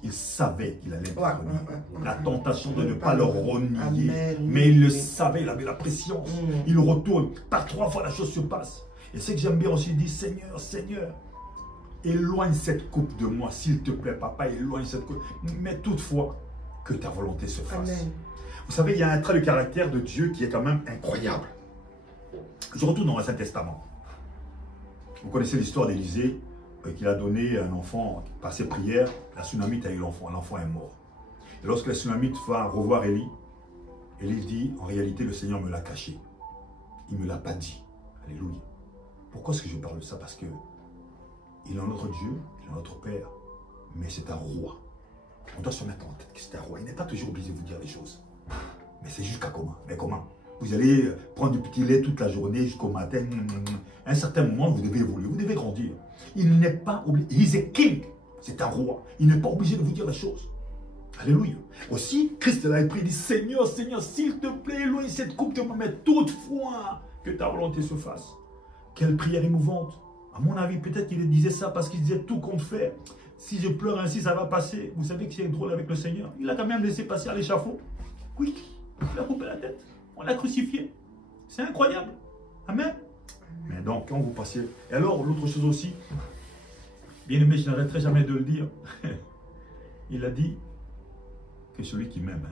Il savait qu'il allait être renié. La tentation de ne pas le renier. Amen. Mais il le savait, il avait la pression. Il retourne. Par 3 fois, la chose se passe. Et ce que j'aime bien aussi, il dit, Seigneur, Seigneur, éloigne cette coupe de moi, s'il te plaît, papa, éloigne cette coupe. Mais toutefois, que ta volonté se fasse. Amen. Vous savez, il y a un trait de caractère de Dieu qui est quand même incroyable. Je retourne dans l'Ancien Testament. Vous connaissez l'histoire d'Élisée, qu'il a donné un enfant par ses prières. La Sunamite a eu l'enfant est mort. Et lorsque la Sunamite va revoir Élie, Élie dit, en réalité, le Seigneur me l'a caché. Il ne me l'a pas dit. Alléluia. Pourquoi est-ce que je parle de ça? Parce que il est notre Dieu, il est notre Père, mais c'est un roi. On doit se mettre en tête que c'est un roi. Il n'est pas toujours obligé de vous dire les choses. Mais c'est jusqu'à comment? Mais comment? Vous allez prendre du petit lait toute la journée jusqu'au matin. À un certain moment, vous devez évoluer, vous devez grandir. Il n'est pas obligé. Il est king. C'est un roi. Il n'est pas obligé de vous dire les choses. Alléluia. Aussi, Christ l'a pris, il dit, Seigneur, Seigneur, s'il te plaît, éloigne cette coupe de moi, mais toutefois que ta volonté se fasse. Quelle prière émouvante. À mon avis, peut-être qu'il disait ça parce qu'il disait tout compte faire. Si je pleure ainsi, ça va passer. Vous savez que c'est drôle avec le Seigneur. Il a quand même laissé passer à l'échafaud. Oui, il a coupé la tête. On l'a crucifié. C'est incroyable. Amen. Mais donc, quand vous passez... Et alors, l'autre chose aussi, bien aimé, je n'arrêterai jamais de le dire. Il a dit que celui qui m'aime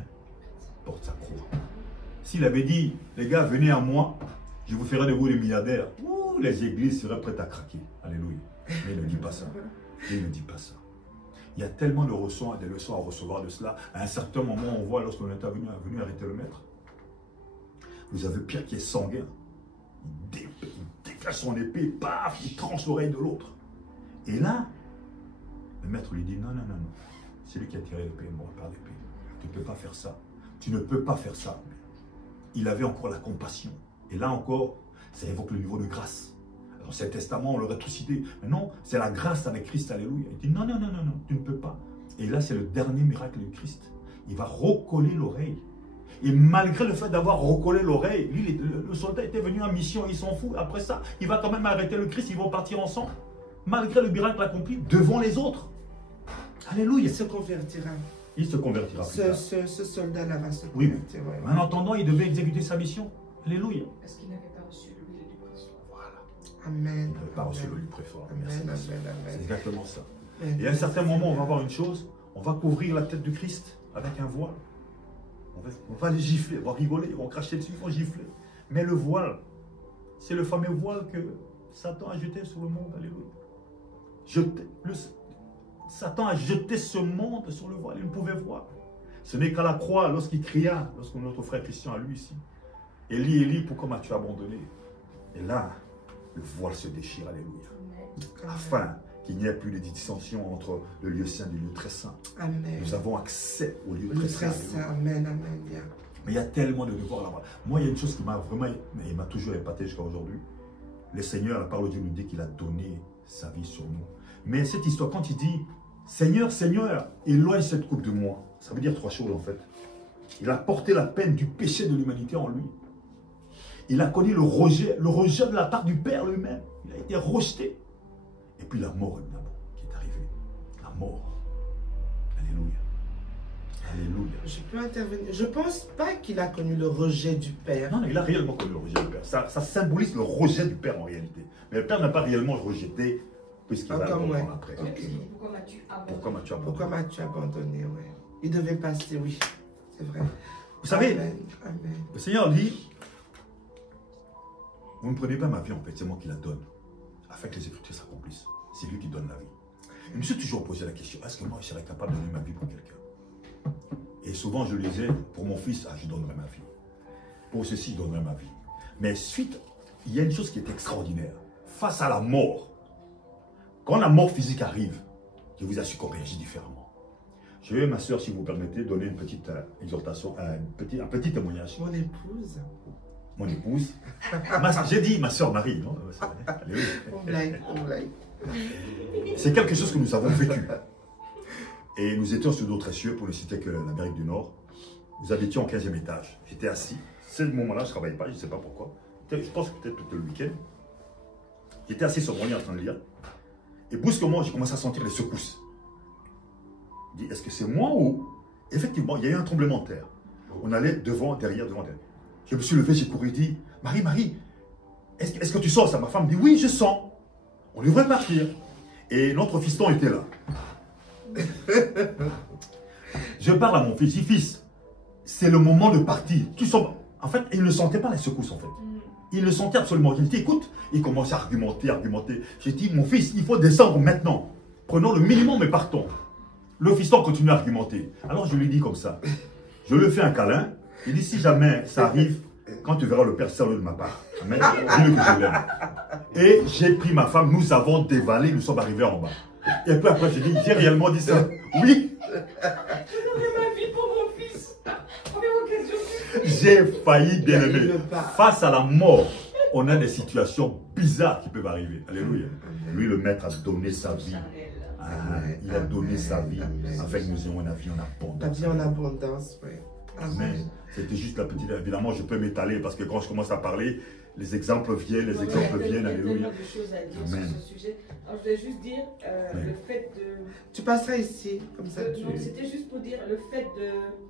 porte sa croix. S'il avait dit, les gars, venez à moi, je vous ferai de vous les milliardaires, les églises seraient prêtes à craquer. Alléluia. Mais il ne dit pas ça. Il ne dit pas ça. Il y a tellement de leçons, des leçons à recevoir de cela. À un certain moment, on voit lorsqu'on est venu arrêter le maître. Vous avez Pierre qui est sanguin. Il déclenche son épée, paf, il tranche l'oreille de l'autre. Et là, le maître lui dit, non, non, non, non. C'est lui qui a tiré l'épée, mort par l'épée. Tu ne peux pas faire ça. Tu ne peux pas faire ça. Il avait encore la compassion. Et là encore, ça évoque le niveau de grâce. Dans cet testament, on l'aurait tout cité. Mais non, c'est la grâce avec Christ, alléluia. Il dit non, non, non, non, non, tu ne peux pas. Et là, c'est le dernier miracle de Christ. Il va recoller l'oreille. Et malgré le fait d'avoir recollé l'oreille, lui, le soldat était venu en mission, il s'en fout. Après ça, il va quand même arrêter le Christ, ils vont partir ensemble. Malgré le miracle accompli, devant les autres. Alléluia. Il se convertira. Il se convertira. Ce soldat-là va se Oui, convertir. mais en attendant, il devait exécuter sa mission. Alléluia. Parce qu'il n'avait pas reçu l'huile du pressoir. Voilà. Amen. Il n'avait pas reçu l'huile préfort. Amen, amen, C'est amen. exactement ça. Amen. Et à un certain moment, on va voir une chose. On va couvrir la tête de Christ avec un voile. On va les gifler, on va rigoler, on va cracher dessus, on va gifler. Mais le voile, c'est le fameux voile que Satan a jeté sur le monde. Alléluia. Satan a jeté ce monde sur le voile, il ne pouvait voir. Ce n'est qu'à la croix, lorsqu'il cria, lorsque notre frère Christian a lu ici, Élie, Élie, pourquoi m'as-tu abandonné? Et là, le voile se déchire, alléluia. Afin qu'il n'y ait plus de dissension entre le lieu saint et le lieu très saint. Amen. Nous avons accès au lieu Le très très saint. saint. Amen, amen. Bien. Mais il y a tellement de devoirs là-bas. Moi, il y a une chose qui m'a vraiment, il m'a toujours épaté jusqu'à aujourd'hui. Le Seigneur, la parole de Dieu nous dit qu'il a donné sa vie sur nous. Mais cette histoire, quand il dit Seigneur, Seigneur, éloigne cette coupe de moi, ça veut dire 3 choses en fait. Il a porté la peine du péché de l'humanité en lui. Il a connu le rejet de la part du Père lui-même. Il a été rejeté. Et puis la mort évidemment qui est arrivée. La mort. Alléluia. Alléluia. Je peux intervenir. Je ne pense pas qu'il a connu le rejet du Père. Non, il a réellement connu le rejet du Père. Ça symbolise le rejet du Père en réalité. Mais le Père n'a pas réellement rejeté puisqu'il va le reprendre après. Ok. Pourquoi m'as-tu abandonné? Pourquoi m'as-tu abandonné? Ouais. Il devait passer, oui. C'est vrai. Vous savez, Amen. Amen. le Seigneur dit, vous ne prenez pas ma vie en fait, c'est moi qui la donne. Afin que les Écritures s'accomplissent. C'est lui qui donne la vie. Je me suis toujours posé la question, est-ce que moi je serais capable de donner ma vie pour quelqu'un? Et souvent je disais, pour mon fils, je donnerai ma vie. Pour ceci, je donnerai ma vie. Mais suite, il y a une chose qui est extraordinaire. Face à la mort, quand la mort physique arrive, je vous assure qu'on réagit différemment. Je vais, ma soeur, si vous permettez, donner une petite exhortation, un petit témoignage. Mon épouse. Mon épouse. J'ai dit ma soeur Marie, non? On blague, on blague. C'est quelque chose que nous avons vécu. Et nous étions sur d'autres cieux, pour ne citer que l'Amérique du Nord. Nous habitions au 15e étage. J'étais assis. Ce moment-là, je ne travaillais pas, je ne sais pas pourquoi. Je pense que peut-être le week-end. J'étais assis sur mon lit en train de lire. Et brusquement, j'ai commencé à sentir les secousses. Je dis, est-ce que c'est moi ou... Effectivement, il y a eu un tremblement de terre. On allait devant, derrière, devant, derrière. Je me suis levé, j'ai couru, dit, Marie, est-ce que tu sens ça? Ma femme dit, oui, je sens. On devrait partir. Et notre fiston était là. Je parle à mon fils, je dis, fils, c'est le moment de partir. Tu sens... En fait, il ne sentait pas les secousses, en fait. Il ne sentait absolument rien. Il dit, écoute, il commence à argumenter. J'ai dit, mon fils, il faut descendre maintenant. Prenons le minimum et partons. Le fiston continue à argumenter. Alors je lui dis comme ça. Je lui fais un câlin. Il dit, si jamais ça arrive, quand tu verras le Père, serre-le de ma part. Amen. Dis-le que je l'aime. Et j'ai pris ma femme, nous avons dévalé, nous sommes arrivés en bas. Et puis après, j'ai dit, j'ai réellement dit ça. Oui. Je donnerai ma vie pour mon fils. Première occasion. J'ai failli, bien aimé. Face à la mort, on a des situations bizarres qui peuvent arriver. Alléluia. Lui, le maître a donné sa vie. Il a donné sa vie afin que nous ayons une vie en abondance. La vie en abondance, oui. Amen. C'était juste la petite... Évidemment, je peux m'étaler parce que quand je commence à parler, les exemples viennent, Alléluia. Il y a tellement de choses à dire Amen. sur ce sujet. Alors, je vais juste dire le fait de... Tu passeras ici, comme ça. Non, c'était juste pour dire le fait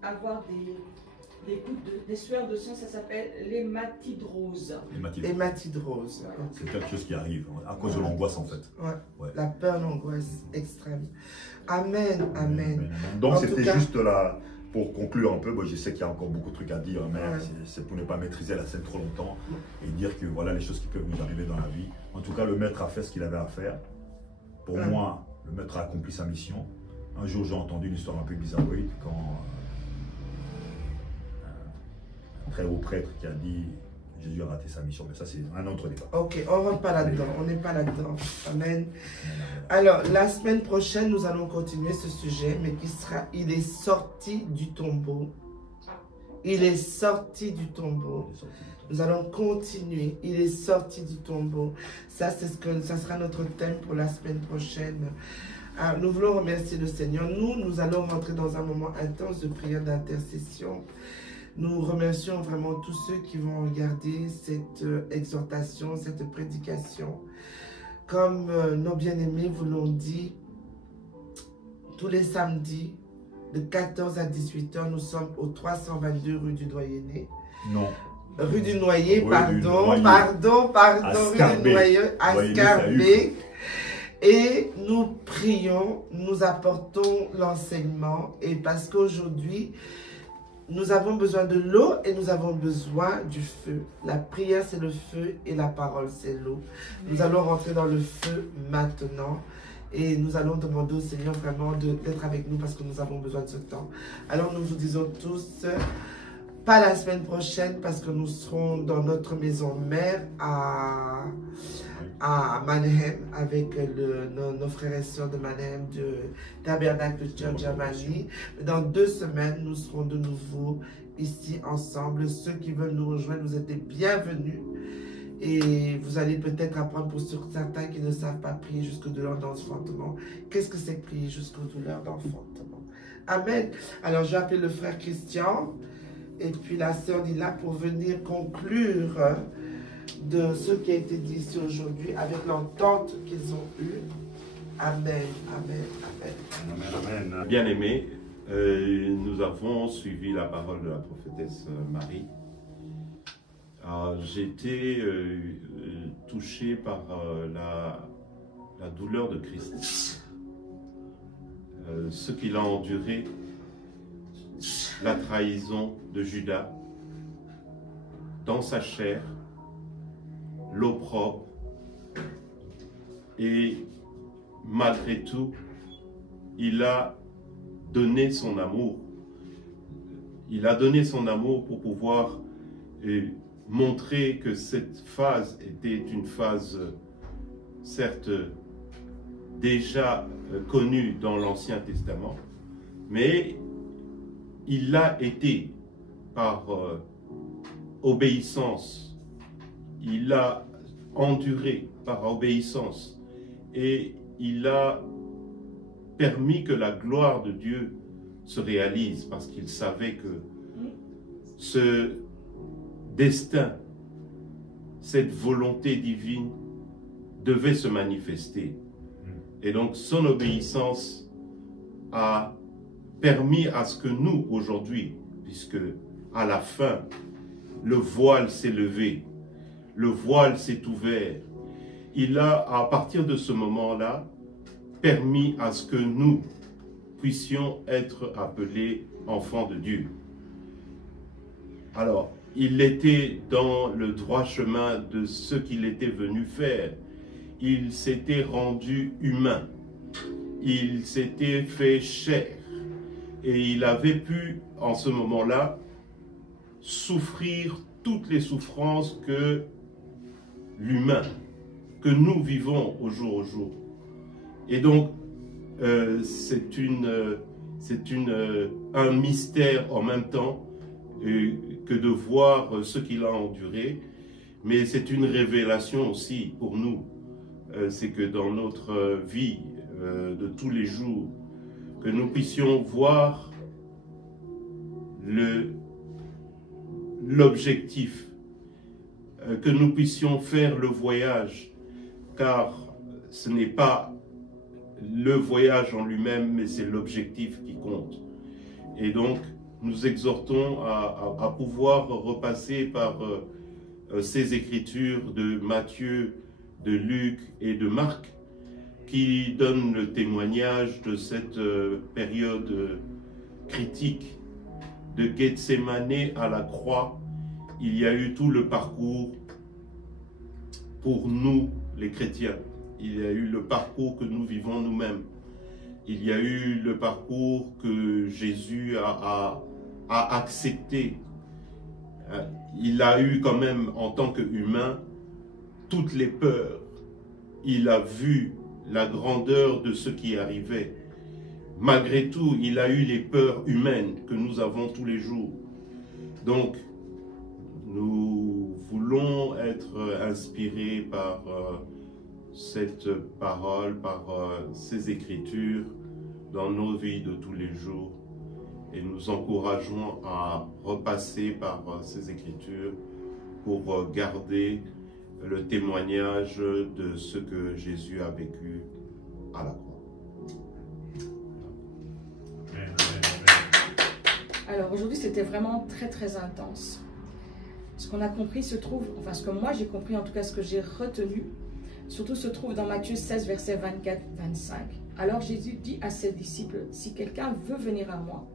d'avoir des gouttes, des sueurs de sang, ça s'appelle l'hématidrose. Hématidrose. C'est quelque chose qui arrive à cause de l'angoisse en fait. Ouais. La peur, l'angoisse extrême. Amen, amen. Donc c'était juste là, pour conclure un peu, je sais qu'il y a encore beaucoup de trucs à dire, mais c'est pour ne pas maîtriser la scène trop longtemps et dire que voilà les choses qui peuvent nous arriver dans la vie. En tout cas, le maître a fait ce qu'il avait à faire. Pour moi, le maître a accompli sa mission. Un jour, j'ai entendu une histoire un peu bizarroïde quand un très haut prêtre qui a dit Jésus a raté sa mission, mais ça c'est un autre débat. Ok, on ne rentre pas là-dedans, on n'est pas là-dedans. Amen. Alors, la semaine prochaine, nous allons continuer ce sujet, mais qui sera, il est sorti du tombeau. Il est sorti du tombeau. Nous allons continuer. Il est sorti du tombeau. Ça, ça sera notre thème pour la semaine prochaine. Alors, nous voulons remercier le Seigneur. Nous allons rentrer dans un moment intense de prière d'intercession. Nous remercions vraiment tous ceux qui vont regarder cette exhortation, cette prédication. Comme nos bien-aimés vous l'ont dit, tous les samedis, de 14 à 18 h, nous sommes au 322 rue du Doyenné. Non. Rue du Noyer, Oui, pardon, rue du Noyer, à Scarbeck. Et nous prions, nous apportons l'enseignement. Et parce qu'aujourd'hui, nous avons besoin de l'eau et nous avons besoin du feu. La prière, c'est le feu et la parole, c'est l'eau. Nous allons rentrer dans le feu maintenant. Et nous allons demander au Seigneur vraiment d'être avec nous parce que nous avons besoin de ce temps. Alors nous vous disons tous, pas la semaine prochaine parce que nous serons dans notre maison mère à Mannheim avec nos frères et sœurs de Mannheim de Tabernacle Church Germany. Dans 2 semaines, nous serons de nouveau ici ensemble. Ceux qui veulent nous rejoindre, vous êtes les bienvenus. Et vous allez peut-être apprendre pour certains qui ne savent pas prier jusqu'aux douleurs d'enfantement. Qu'est-ce que c'est que prier jusqu'aux douleurs d'enfantement? Amen. Alors, je vais appeler le frère Christian et puis la sœur Lila pour venir conclure de ce qui a été dit ici aujourd'hui avec l'entente qu'ils ont eue. Amen, amen, amen. Amen, amen. Bien-aimés, nous avons suivi la parole de la prophétesse Marie. J'ai été touché par la douleur de Christ, ce qu'il a enduré, la trahison de Judas dans sa chair, l'opprobre, et malgré tout, il a donné son amour. Il a donné son amour pour pouvoir montrer que cette phase était une phase, certes, déjà connue dans l'Ancien Testament, mais il l'a été par obéissance. Il l'a enduré par obéissance et il a permis que la gloire de Dieu se réalise parce qu'il savait que ce destin, cette volonté divine devait se manifester. Et donc son obéissance a permis à ce que nous, aujourd'hui, puisque à la fin, le voile s'est levé, le voile s'est ouvert, il a, à partir de ce moment-là, permis à ce que nous puissions être appelés enfants de Dieu. Alors, il était dans le droit chemin de ce qu'il était venu faire. Il s'était rendu humain. Il s'était fait chair. Et il avait pu, en ce moment-là, souffrir toutes les souffrances que l'humain, que nous vivons au jour. Et donc, c'est un mystère en même temps que de voir ce qu'il a enduré, mais c'est une révélation aussi pour nous. C'est que dans notre vie de tous les jours, que nous puissions voir l'objectif, que nous puissions faire le voyage, car ce n'est pas le voyage en lui-même, mais c'est l'objectif qui compte. Et donc, nous exhortons à pouvoir repasser par ces écritures de Matthieu, de Luc et de Marc, qui donnent le témoignage de cette période critique de Gethsémani à la croix. Il y a eu tout le parcours pour nous, les chrétiens. Il y a eu le parcours que nous vivons nous-mêmes. Il y a eu le parcours que Jésus a accepté. Il a eu quand même, en tant qu'humain, toutes les peurs. Il a vu la grandeur de ce qui arrivait. Malgré tout, il a eu les peurs humaines que nous avons tous les jours. Donc, nous voulons être inspirés par cette parole, par ces écritures dans nos vies de tous les jours. Et nous encourageons à repasser par ces écritures pour garder le témoignage de ce que Jésus a vécu à la croix. Alors aujourd'hui, c'était vraiment très très intense. Ce qu'on a compris se trouve, enfin ce que moi j'ai compris, en tout cas ce que j'ai retenu, surtout se trouve dans Matthieu 16, versets 24-25. Alors Jésus dit à ses disciples, si quelqu'un veut venir à moi,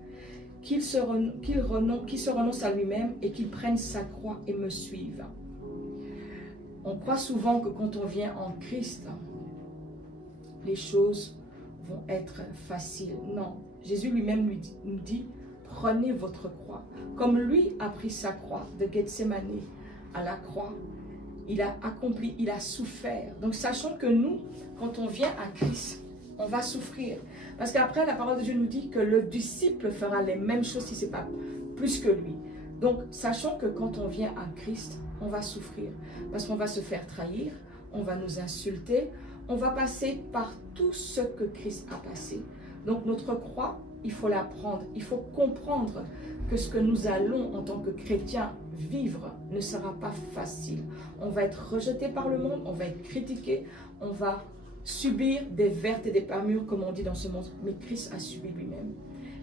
qu'il se renonce à lui-même et qu'il prenne sa croix et me suive. On croit souvent que quand on vient en Christ, les choses vont être faciles. Non, Jésus lui-même nous dit, prenez votre croix. Comme lui a pris sa croix de Gethsémani à la croix, il a accompli, il a souffert. Donc sachons que nous, quand on vient à Christ, on va souffrir. Parce qu'après, la parole de Dieu nous dit que le disciple fera les mêmes choses si ce n'est pas plus que lui. Donc sachons que quand on vient à Christ, on va souffrir. Parce qu'on va se faire trahir, on va nous insulter, on va passer par tout ce que Christ a passé. Donc notre croix, il faut la prendre. Il faut comprendre que ce que nous allons en tant que chrétiens vivre ne sera pas facile. On va être rejeté par le monde, on va être critiqué, on va subir des vertes et des pas mûres, comme on dit dans ce monde. Mais Christ a subi lui-même.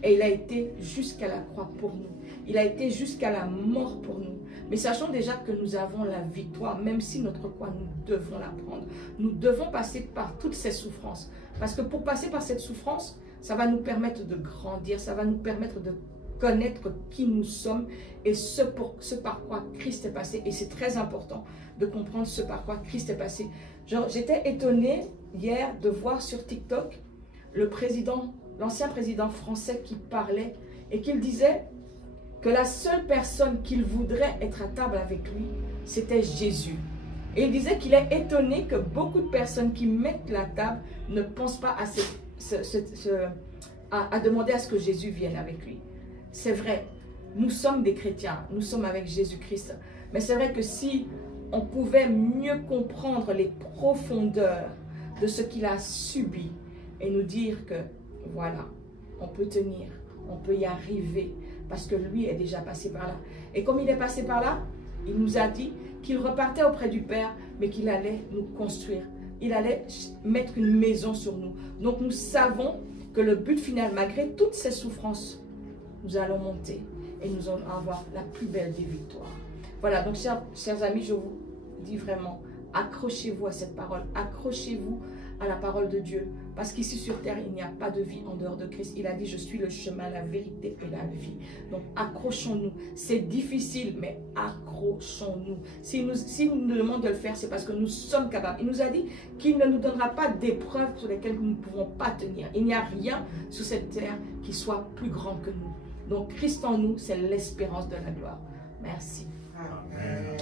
Et il a été jusqu'à la croix pour nous. Il a été jusqu'à la mort pour nous. Mais sachons déjà que nous avons la victoire, même si notre croix, nous devons la prendre. Nous devons passer par toutes ces souffrances. Parce que pour passer par cette souffrance, ça va nous permettre de grandir, ça va nous permettre de connaître qui nous sommes et ce par quoi Christ est passé. Et c'est très important de comprendre ce par quoi Christ est passé. J'étais étonnée hier de voir sur TikTok l'ancien président français qui parlait et qu'il disait que la seule personne qu'il voudrait être à table avec lui, c'était Jésus. Et il disait qu'il est étonné que beaucoup de personnes qui mettent la table ne pensent pas à demander à ce que Jésus vienne avec lui. C'est vrai, nous sommes des chrétiens, nous sommes avec Jésus-Christ. Mais c'est vrai que si on pouvait mieux comprendre les profondeurs de ce qu'il a subi et nous dire que voilà, on peut tenir, on peut y arriver parce que lui est déjà passé par là. Et comme il est passé par là, il nous a dit qu'il repartait auprès du Père, mais qu'il allait nous construire. il allait mettre une maison sur nous. Donc nous savons que le but final, malgré toutes ces souffrances, nous allons monter et nous allons avoir la plus belle des victoires. Voilà, donc chers amis, je vous dis vraiment, accrochez-vous à cette parole, accrochez-vous à la parole de Dieu, parce qu'ici sur terre, il n'y a pas de vie en dehors de Christ. Il a dit, je suis le chemin, la vérité et la vie. Donc accrochons-nous. C'est difficile, mais accrochons-nous. S'il nous demande de le faire, c'est parce que nous sommes capables. Il nous a dit qu'il ne nous donnera pas d'épreuves sur lesquelles nous ne pouvons pas tenir. Il n'y a rien sur cette terre qui soit plus grand que nous. Donc Christ en nous, c'est l'espérance de la gloire. Merci. Amen.